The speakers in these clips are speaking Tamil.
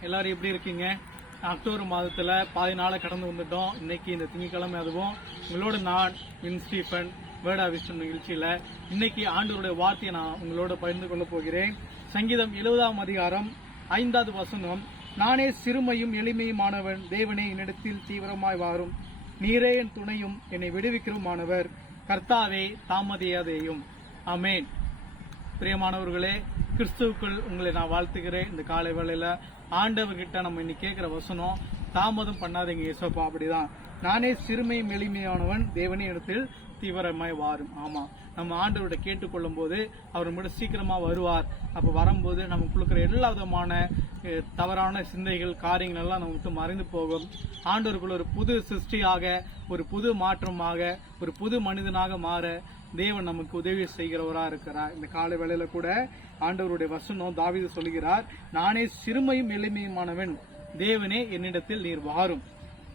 எல்லாரும் எப்படி இருக்கீங்க? அக்டோபர் மாதத்துல பாதி நாளை கடந்து வந்துட்டோம். இன்னைக்கு இந்த திங்கக்கிழமை அதுவும். உங்களோட நான் மின் ஸ்டீஃபன் வேர்டா விஷ்ணு நிகழ்ச்சியில இன்னைக்கு ஆண்டவருடைய வார்த்தையை நான் உங்களோட பகிர்ந்து கொள்ள போகிறேன். சங்கீதம் எழுபதாம் அதிகாரம் ஐந்தாவது வசனம். நானே சிறுமையும் எளிமையுமானவன். தேவனே என்னிடத்தில் தீவிரமாய் வாரும். நீரே என் துணையும். என்னை விடுவிக்கிறோமானவர் கர்த்தாவே தாமதியாதேயும். அமேன் பிரியமானவர்களே கிறிஸ்துவுக்குள் உங்களை நான் வாழ்த்துகிறேன். இந்த காலை வேளையில ஆண்டவர்கிட்ட நம்ம இன்னைக்கு கேட்கிற வசனம் தாமதம் பண்ணாதீங்க இயேசப்பா அப்படிதான். நானே சிறுமையும் எளிமையானவன் தேவனே இடத்தில் தீவிரமாய் வாரும். ஆமா நம்ம ஆண்டவர்கிட்ட கேட்டுக்கொள்ளும் போது அவர் நம்மகிட்ட சீக்கிரமா வருவார். அப்ப வரும்போது நமக்கு கொடுக்குற எல்லா விதமான தவறான சிந்தைகள் காரியங்கள் எல்லாம் நம்ம விட்டு மறைந்து போகும். ஆண்டவருக்குள்ள ஒரு புது சிருஷ்டியாக ஒரு புது மாற்றமாக ஒரு புது மனிதனாக மாற தேவன் நமக்கு உதவி செய்கிறவராக இருக்கிறார். இந்த காலை வேளையில கூட ஆண்டவருடைய வசனம் தாவீது சொல்கிறார் நானே சிறுமையும் எளிமையுமானவன். தேவனே என்னிடத்தில் நீர் வாரும்.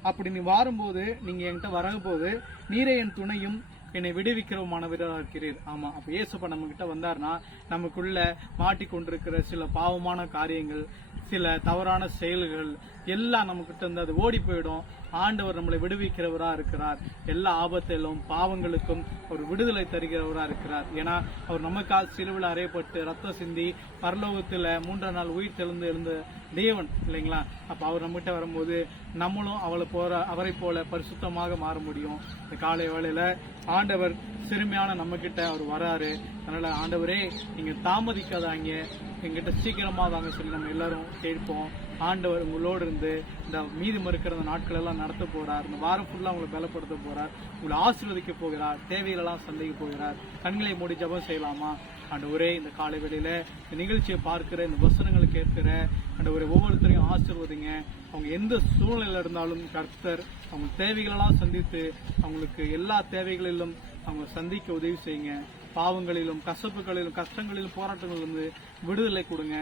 அப்படி நீ வாரும்போது நீங்க என்கிட்ட வரும்போது நீரே என் துணையும் என்னை விடுவிக்கிறவமானவராக இருக்கிறீர். ஆமா அப்ப ஏசப்பா நம்ம கிட்ட வந்தார்னா நமக்குள்ள மாட்டிக்கொண்டிருக்கிற சில பாவமான காரியங்கள் சில தவறான செயல்கள் எல்லாம் நம்ம கிட்ட இருந்து அது ஓடி போயிடும். ஆண்டவர் நம்மளை விடுவிக்கிறவரா இருக்கிறார். எல்லா ஆபத்திலும் பாவங்களுக்கும் ஒரு விடுதலை தருகிறவரா இருக்கிறார். ஏன்னா அவர் நமக்காக சிலுவில் அறையப்பட்டு ரத்தம் சிந்தி பரலோகத்தில் மூன்றாம் நாள் உயிர் தெழுந்து எழுந்த தேவன் இல்லைங்களா? அப்போ அவர் நம்மகிட்ட வரும்போது நம்மளும் அவளை போற அவரை போல பரிசுத்தமாக மாற முடியும். இந்த காலை வேளையில் ஆண்டவர் சிறுமையான நம்மக்கிட்ட அவர் வராரு. அதனால ஆண்டவரே நீங்கள் தாமதிக்காதாங்க. எங்கிட்ட சீக்கிரமாக வாங்க சொல்லி நம்ம எல்லாரும் கேட்போம். ஆண்டவர் உங்களோடு இருந்து இந்த மீதி மறுக்கிற இந்த நாட்கள் எல்லாம் நடத்த போறார். இந்த வாரம் ஃபுல்லாக உங்களை பலப்படுத்த போறார். உங்களை ஆசீர்வதிக்க போகிறார். தேவைகளெல்லாம் சந்திக்க போகிறார். கண்களை மூடி ஜபம் செய்யலாமா? ஒரே இந்த காலை வேளையில இந்த நிகழ்ச்சியை பார்க்கிற இந்த வசனங்களை கேட்கிற ஒரு ஒவ்வொருத்தரையும் ஆசீர்வதிங்க. அவங்க எந்த சூழ்நிலையில் இருந்தாலும் கர்த்தர் அவங்க தேவைகளெல்லாம் சந்தித்து அவங்களுக்கு எல்லா தேவைகளிலும் அவங்க சந்திக்க உதவி செய்யுங்க. பாவங்களிலும் கசப்புகளிலும் கஷ்டங்களிலும் போராட்டங்களிலிருந்து விடுதலை கொடுங்க.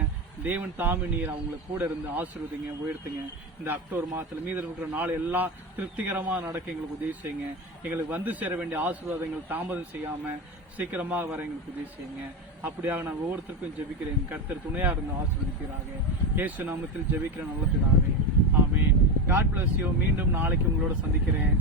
தேவன் தாமி நீர் கூட இருந்து ஆசீர்வதிங்க உயர்த்துங்க. இந்த அக்டோபர் மாதத்தில் மீது இருக்கிற நாள் எல்லாம் திருப்திகரமாக நடக்க எங்களுக்கு உதவி செய்யுங்க. எங்களுக்கு வந்து சேர வேண்டிய ஆசீர்வாதங்கள் தாமதம் செய்யாமல் சீக்கிரமாக வர எங்களுக்கு உதவி செய்யுங்க. அப்படியாக நான் ஒவ்வொருத்தருக்கும் ஜெபிக்கிறேன். கர்த்தர் துணையாக இருந்து ஆசீர்வதிக்கிறாங்க இயேசு நாமத்தில் ஜெபிக்கிற நல்ல பிதாவே. ஆமென். காட் பிளஸ் யூ மீண்டும் நாளைக்கு உங்களோட சந்திக்கிறேன்.